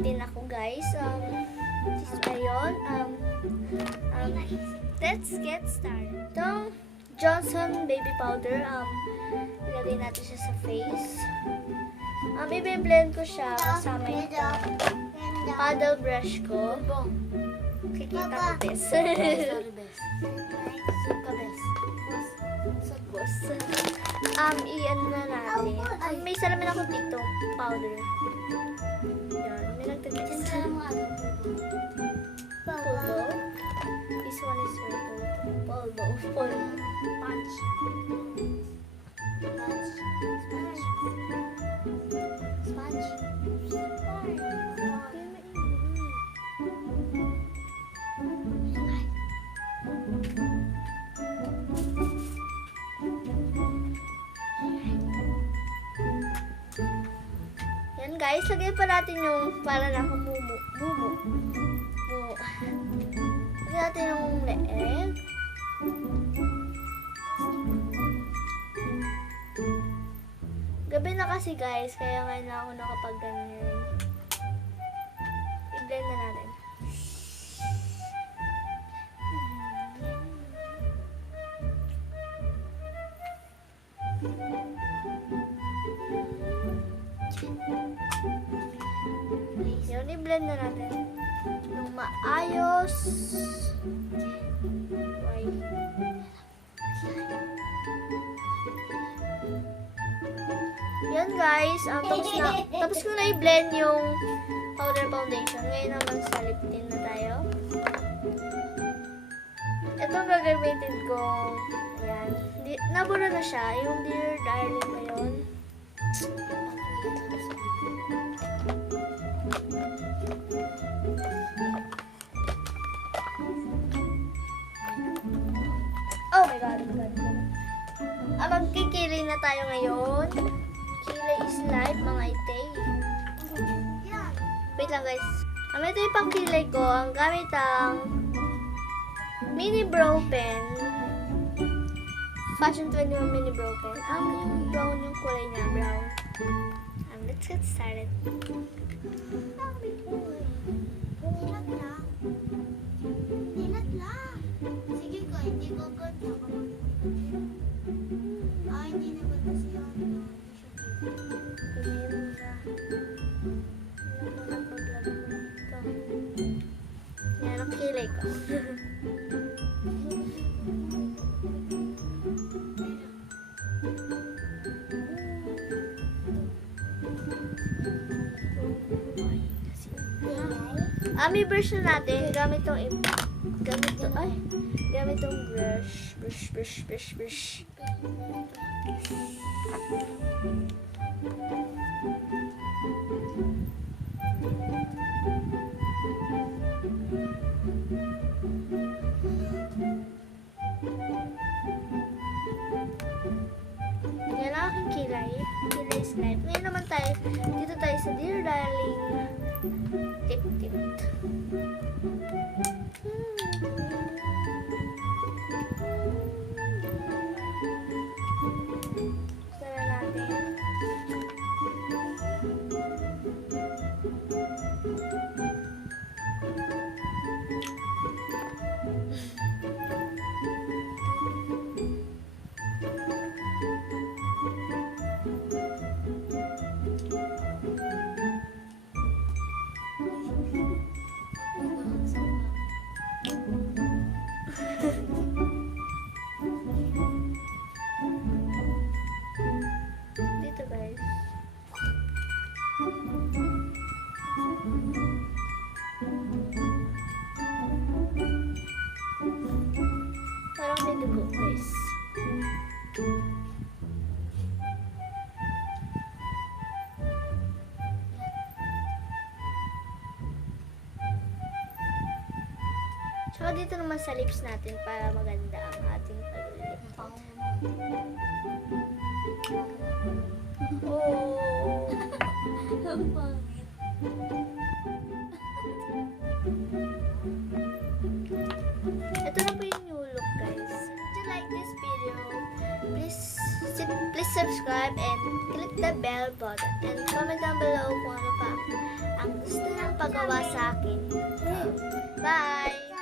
din ako, guys. Ayun. Let's get started. Itong Johnson baby powder, ilagay natin siya sa face. I-blend ko siya kasama yung paddle brush ko. Kikita ko, bes. Sorry, bes. I-ano na natin. May salamin ako dito, powder. Yan, may nagtagis. Pulbo. This one is for pulbo. Punch. Yan guys, lagyan pa natin yung para na akong bumo. Lagyan natin yung leeg. Gabi na kasi guys, kaya ngayon na ako nakapag-ganyan. I-blend na natin. Yun, i-blend na natin. Yung maayos. Why? Yan guys, tapos ko na i-blend yung powder foundation. Ngayon naman sa lip tint na tayo. Itong gagamitin ko, ayan. Nabura na siya, yung Dear Darling na yun. Oh my god, magkikilay na tayo ngayon. Kilay is life, mga itay. Wait lang guys. Ito yung pangkilay ko. Ang gamit ang mini brow pen. Fashion 21 mini brow pen. Yung brown yung kulay niya, brown. Let's get started. Inat lang. Sige ko, hindi ko ganda. Hindi na ba kasi yan? Yan ang kilay ko. May brush na natin. Gamit tong brush. Yan ang aking kilay. Kilay is life. Ngayon naman dito tayo sa Dear Darling Tip. Sana natin. Dito guys. Parang may dugo guys. Tsaka dito naman sa lips natin para maganda ang ating pag-lip. Oh! Ang pangit. Ito na po yung new look guys. If you like this video, please subscribe and click the bell button. And comment down below kung ano pa ang gusto ng paggawa sa akin. Bye!